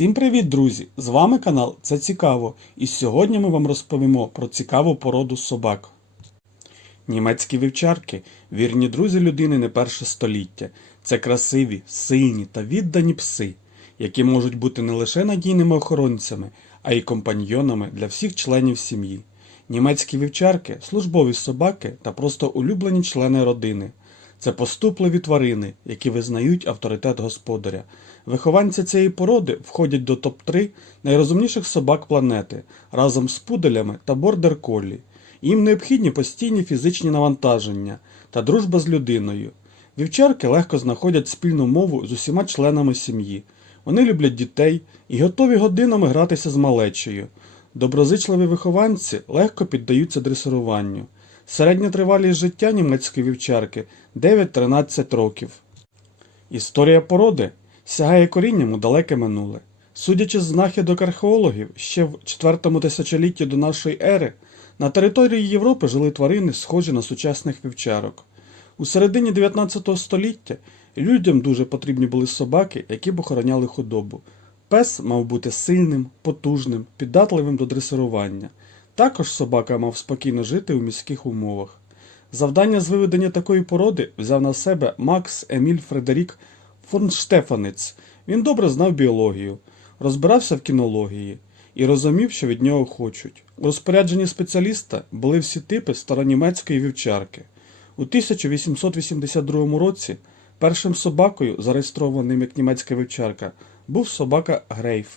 Всім привіт, друзі! З вами канал Це Цікаво, і сьогодні ми вам розповімо про цікаву породу собак. Німецькі вівчарки вірні друзі людини не перше століття. Це красиві, сильні та віддані пси, які можуть бути не лише надійними охоронцями, а й компаньйонами для всіх членів сім'ї. Німецькі вівчарки службові собаки та просто улюблені члени родини. Це поступливі тварини, які визнають авторитет господаря. Вихованці цієї породи входять до топ-3 найрозумніших собак планети разом з пуделями та бордер-коллі. Їм необхідні постійні фізичні навантаження та дружба з людиною. Вівчарки легко знаходять спільну мову з усіма членами сім'ї. Вони люблять дітей і готові годинами гратися з малечею. Доброзичливі вихованці легко піддаються дресируванню. Середня тривалість життя німецької вівчарки 9-13 років. Історія породи сягає корінням у далеке минуле. Судячи з знахідок археологів, ще в IV тисячолітті до нашої ери на території Європи жили тварини, схожі на сучасних вівчарок. У середині 19 століття людям дуже потрібні були собаки, які б охороняли худобу. Пес мав бути сильним, потужним, піддатливим до дресирування. Також собака мав спокійно жити у міських умовах. Завдання з виведення такої породи взяв на себе Макс Еміль Фредерік Форнштефанець. Він добре знав біологію, розбирався в кінології і розумів, що від нього хочуть. У розпорядженні спеціаліста були всі типи старонімецької вівчарки. У 1882 році першим собакою, зареєстрованим як німецька вівчарка, був собака Грейф.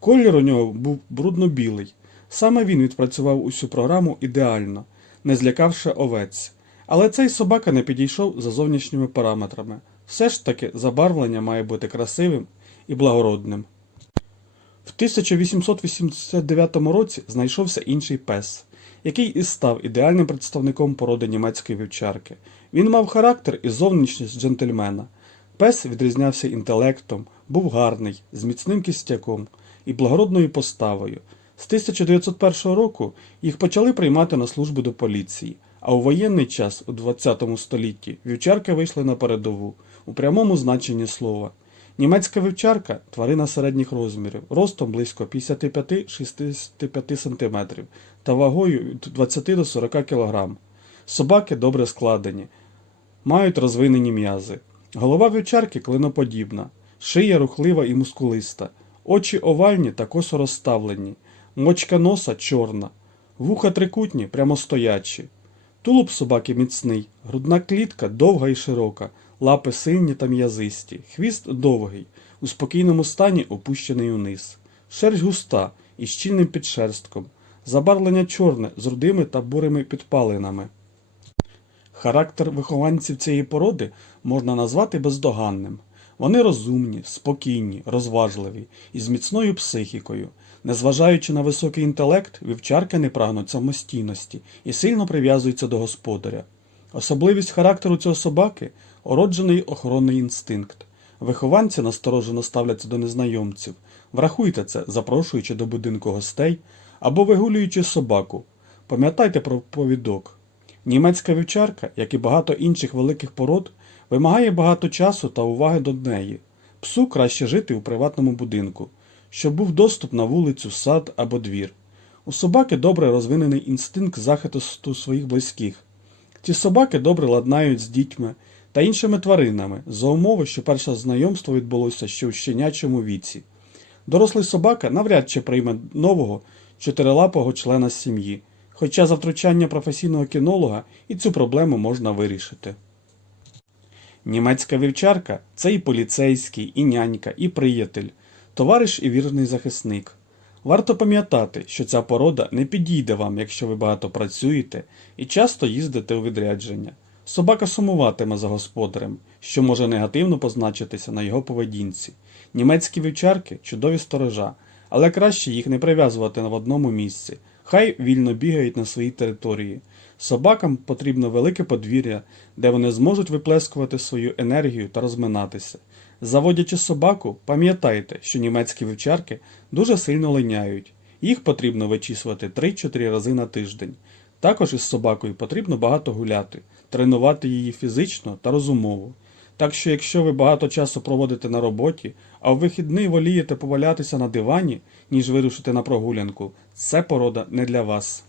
Колір у нього був брудно-білий. Саме він відпрацював усю програму ідеально, не злякавши овець. Але цей собака не підійшов за зовнішніми параметрами. Все ж таки забарвлення має бути красивим і благородним. В 1889 році знайшовся інший пес, який і став ідеальним представником породи німецької вівчарки. Він мав характер і зовнішність джентльмена. Пес відрізнявся інтелектом, був гарний, з міцним кістяком і благородною поставою. З 1901 року їх почали приймати на службу до поліції, а у воєнний час у 20 столітті вівчарки вийшли на передову у прямому значенні слова. Німецька вівчарка тварина середніх розмірів, ростом близько 55-65 см та вагою від 20 до 40 кг. Собаки добре складені, мають розвинені м'язи. Голова вівчарки клиноподібна, шия рухлива і мускулиста, очі овальні та косо розставлені, мочка носа чорна, вуха трикутні, прямостоячі. Тулуб собаки міцний, грудна клітка довга і широка, лапи сильні та м'язисті, хвіст довгий, у спокійному стані опущений униз, шерсть густа із щільним підшерстком, забарвлення чорне з рудими та бурими підпалинами. Характер вихованців цієї породи можна назвати бездоганним. Вони розумні, спокійні, розважливі і з міцною психікою. Незважаючи на високий інтелект, вівчарки не прагнуть самостійності і сильно прив'язуються до господаря. Особливість характеру цього собаки ороджений охоронний інстинкт. Вихованці насторожено ставляться до незнайомців. Врахуйте це, запрошуючи до будинку гостей або вигулюючи собаку. Пам'ятайте про повідок. Німецька вівчарка, як і багато інших великих пород, вимагає багато часу та уваги до неї. Псу краще жити у приватному будинку, щоб був доступ на вулицю, сад або двір. У собаки добре розвинений інстинкт захисту своїх близьких. Ці собаки добре ладнають з дітьми та іншими тваринами за умови, що перше знайомство відбулося ще у щенячому віці. Дорослий собака навряд чи прийме нового чотирилапого члена сім'ї, хоча за втручання професійного кінолога і цю проблему можна вирішити. Німецька вівчарка це і поліцейський, і нянька, і приятель, товариш і вірний захисник. Варто пам'ятати, що ця порода не підійде вам, якщо ви багато працюєте і часто їздите у відрядження. Собака сумуватиме за господарем, що може негативно позначитися на його поведінці. Німецькі вівчарки чудові сторожа, але краще їх не прив'язувати в одному місці. Хай вільно бігають на своїй території. Собакам потрібно велике подвір'я, де вони зможуть виплескувати свою енергію та розминатися. Заводячи собаку, пам'ятайте, що німецькі вівчарки дуже сильно линяють. Їх потрібно вичісувати 3-4 рази на тиждень. Також із собакою потрібно багато гуляти, тренувати її фізично та розумово. Так що, якщо ви багато часу проводите на роботі, а в вихідний волієте повалятися на дивані, ніж вирушити на прогулянку, це порода не для вас.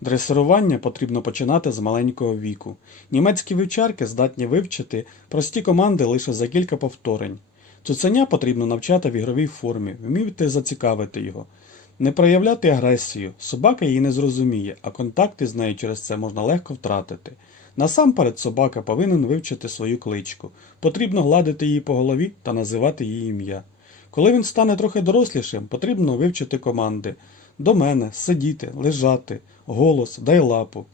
Дресирування потрібно починати з маленького віку. Німецькі вівчарки здатні вивчити прості команди лише за кілька повторень. Цуценя потрібно навчати в ігровій формі, вміти зацікавити його. Не проявляти агресію, собака її не зрозуміє, а контакти з нею через це можна легко втратити. Насамперед собака повинен вивчити свою кличку. Потрібно гладити її по голові та називати її ім'я. Коли він стане трохи дорослішим, потрібно вивчити команди до мене, сидіти, лежати, голос, дай лапу.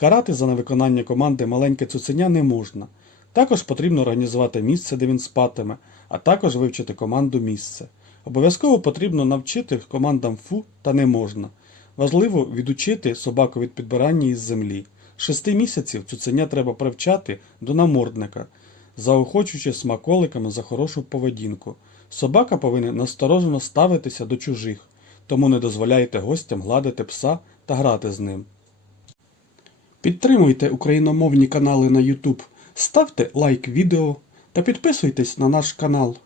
Карати за невиконання команди маленьке цуценя не можна. Також потрібно організувати місце, де він спатиме, а також вивчити команду місце. Обов'язково потрібно навчити командам фу та не можна. Важливо відучити собаку від підбирання із землі. Шести місяців цуценя треба привчати до намордника, заохочуючи смаколиками за хорошу поведінку. Собака повинна насторожено ставитися до чужих, тому не дозволяйте гостям гладити пса та грати з ним. Підтримуйте україномовні канали на YouTube, ставте лайк відео та підписуйтесь на наш канал.